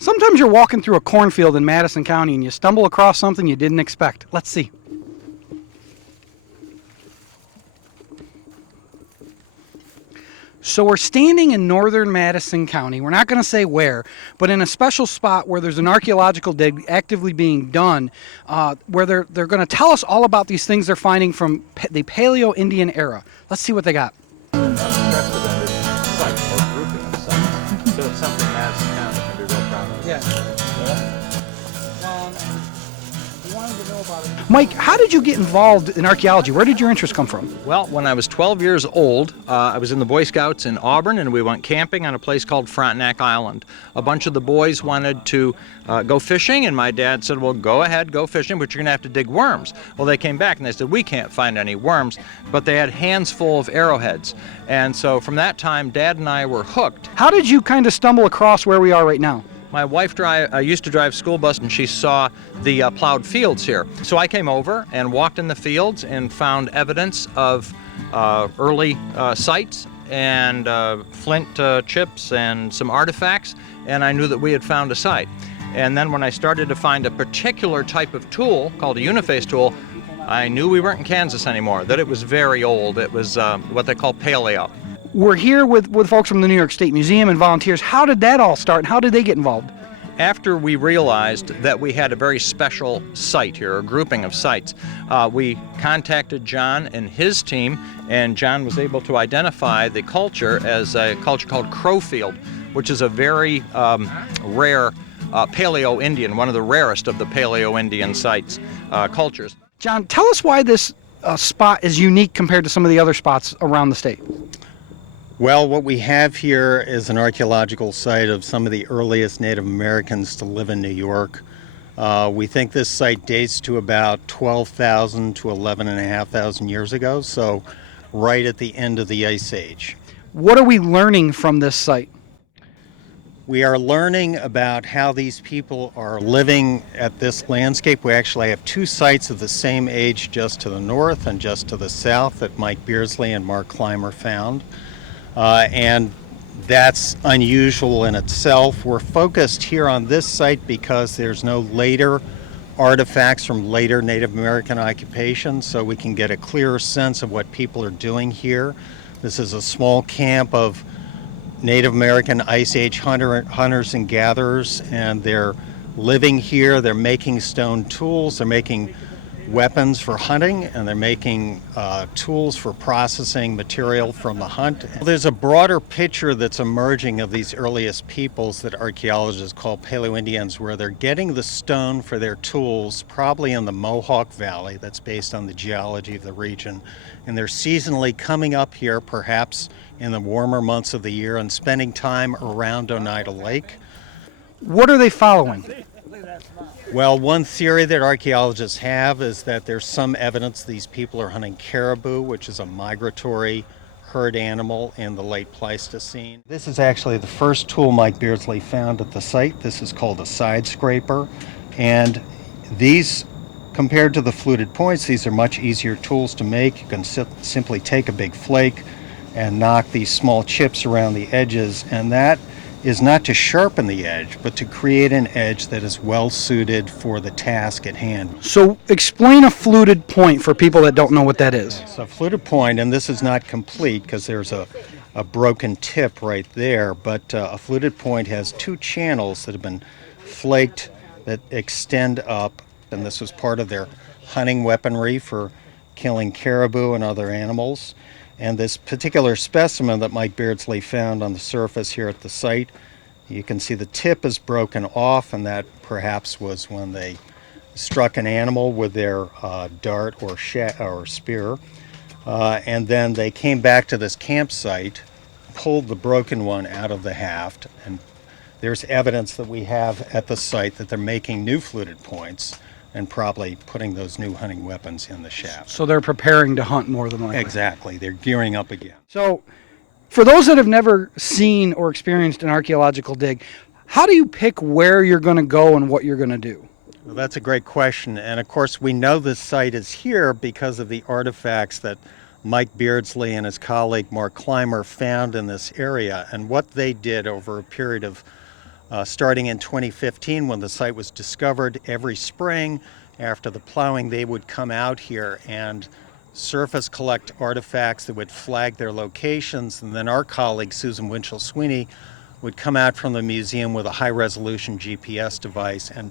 Sometimes you're walking through a cornfield in Madison County and you stumble across something you didn't expect. Let's see. So we're standing in northern Madison County. We're not going to say where, but in a special spot where there's an archaeological dig actively being done, where they're going to tell us all about these things they're finding from the Paleo-Indian era. Let's see what they got. Unprecedented site or grouping of sites. So it's something Madison County can be real proud of. Yeah. Mike, how did you get involved in archaeology? Where did your interest come from? Well, when I was 12 years old, I was in the Boy Scouts in Auburn, and we went camping on a place called Frontenac Island. A bunch of the boys wanted to go fishing, and my dad said, well, go ahead, go fishing, but you're going to have to dig worms. Well, they came back and they said, we can't find any worms, but they had hands full of arrowheads. And so from that time, Dad and I were hooked. How did you kind of stumble across where we are right now? My wife used to drive school bus, and she saw the plowed fields here. So I came over and walked in the fields and found evidence of early sites and flint chips and some artifacts, and I knew that we had found a site. And then when I started to find a particular type of tool called a uniface tool, I knew we weren't in Kansas anymore, that it was very old. It was what they call paleo. We're here with folks from the New York State Museum and volunteers. How did that all start, and how did they get involved? After we realized that we had a very special site here, a grouping of sites, we contacted John and his team, and John was able to identify the culture as a culture called Crowfield, which is a very rare Paleo-Indian, one of the rarest of the Paleo-Indian sites, cultures. John, tell us why this spot is unique compared to some of the other spots around the state. Well, what we have here is an archaeological site of some of the earliest Native Americans to live in New York. We think this site dates to about 12,000 to 11,500 years ago, so right at the end of the Ice Age. What are we learning from this site? We are learning about how these people are living at this landscape. We actually have two sites of the same age just to the north and just to the south that Mike Beardsley and Mark Clymer found. And that's unusual in itself. We're focused here on this site because there's no later artifacts from later Native American occupations, so we can get a clearer sense of what people are doing here. This is a small camp of Native American Ice Age hunters and gatherers, and they're living here. They're making stone tools, they're making weapons for hunting, and they're making tools for processing material from the hunt. There's a broader picture that's emerging of these earliest peoples that archaeologists call Paleo-Indians, where they're getting the stone for their tools probably in the Mohawk Valley, that's based on the geology of the region, and they're seasonally coming up here perhaps in the warmer months of the year and spending time around Oneida Lake. What are they following? Well, one theory that archaeologists have is that there's some evidence these people are hunting caribou, which is a migratory herd animal in the late Pleistocene. This is actually the first tool Mike Beardsley found at the site. This is called a side scraper, and these, compared to the fluted points, these are much easier tools to make. You can simply take a big flake and knock these small chips around the edges, and that is not to sharpen the edge, but to create an edge that is well suited for the task at hand. So explain a fluted point for people that don't know what that is. So a fluted point, and this is not complete because there's a broken tip right there, but a fluted point has two channels that have been flaked that extend up, and this was part of their hunting weaponry for killing caribou and other animals. And this particular specimen that Mike Beardsley found on the surface here at the site, you can see the tip is broken off, and that perhaps was when they struck an animal with their dart or spear. And then they came back to this campsite, pulled the broken one out of the haft, and there's evidence that we have at the site that they're making new fluted points and probably putting those new hunting weapons in the shaft. So they're preparing to hunt more than likely. Exactly. They're gearing up again. So for those that have never seen or experienced an archaeological dig, how do you pick where you're going to go and what you're going to do? Well, that's a great question. And of course, we know this site is here because of the artifacts that Mike Beardsley and his colleague Mark Clymer found in this area. And what they did over a period of Starting in 2015, when the site was discovered, every spring after the plowing, they would come out here and surface collect artifacts that would flag their locations, and then our colleague Susan Winchell Sweeney would come out from the museum with a high-resolution GPS device and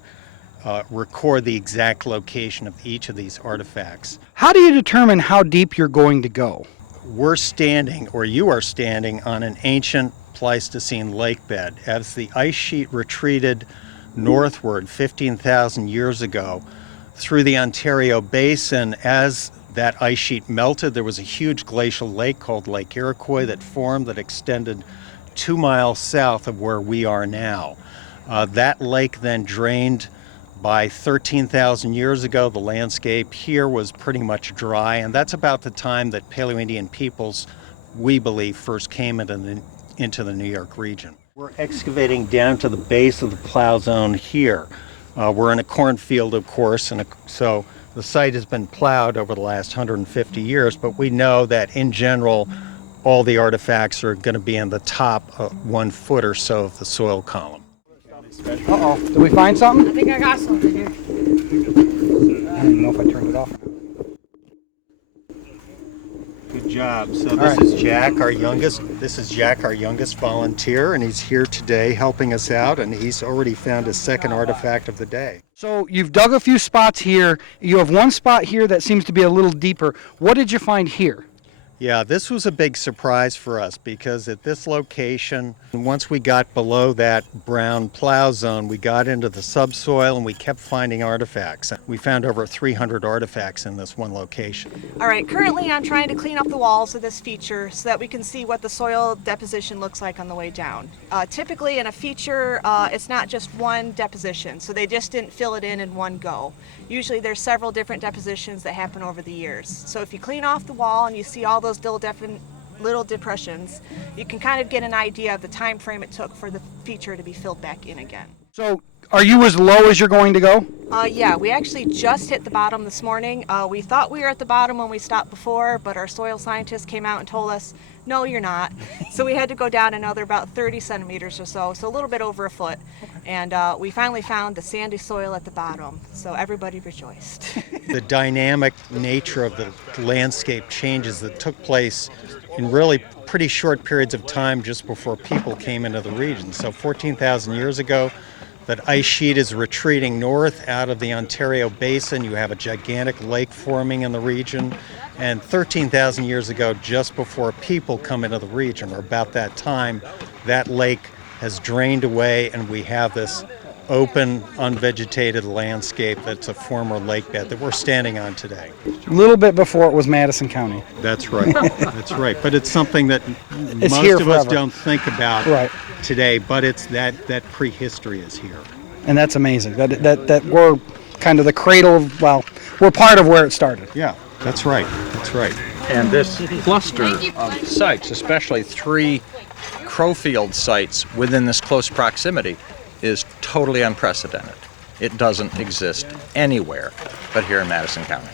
record the exact location of each of these artifacts. How do you determine how deep you're going to go? We're standing, or you are standing, on an ancient Pleistocene lake bed. As the ice sheet retreated northward 15,000 years ago through the Ontario Basin, as that ice sheet melted, there was a huge glacial lake called Lake Iroquois that formed, that extended 2 miles south of where we are now. That lake then drained by 13,000 years ago. The landscape here was pretty much dry, and that's about the time that Paleo-Indian peoples, we believe, first came into the New York region. We're excavating down to the base of the plow zone here. We're in a cornfield, of course, and so the site has been plowed over the last 150 years, but we know that in general, all the artifacts are going to be in the top 1 foot or so of the soil column. Uh-oh, did we find something? I think I got something here. I don't even know if I turned it off. Good job. So this is Jack, our youngest. This is Jack, our youngest volunteer, and he's here today helping us out, and he's already found his second artifact of the day. So you've dug a few spots here. You have one spot here that seems to be a little deeper. What did you find here? Yeah, this was a big surprise for us because at this location, once we got below that brown plow zone, we got into the subsoil and we kept finding artifacts. We found over 300 artifacts in this one location. All right, currently I'm trying to clean up the walls of this feature so that we can see what the soil deposition looks like on the way down. Typically in a feature, it's not just one deposition, so they just didn't fill it in one go. Usually there's several different depositions that happen over the years. So if you clean off the wall and you see all those little depressions, you can kind of get an idea of the time frame it took for the feature to be filled back in again. So are you as low as you're going to go? Yeah, we actually just hit the bottom this morning. We thought we were at the bottom when we stopped before, but our soil scientists came out and told us, no, you're not. So we had to go down another about 30 centimeters or so a little bit over a foot. And we finally found the sandy soil at the bottom, so everybody rejoiced. The dynamic nature of the landscape changes that took place in really pretty short periods of time just before people came into the region. So 14,000 years ago, that ice sheet is retreating north out of the Ontario Basin. You have a gigantic lake forming in the region. And 13,000 years ago, just before people come into the region, or about that time, that lake has drained away and we have this open, unvegetated landscape that's a former lake bed that we're standing on today. A little bit before it was Madison County. That's right. That's right. But it's something that It's most here of us forever. don't think about today, but it's that prehistory is here. And that's amazing. That we're kind of the cradle of, well, we're part of where it started. Yeah, that's right. That's right. And this cluster of sites, especially 3 crowfield sites within this close proximity, is totally unprecedented. It doesn't exist anywhere but here in Madison County.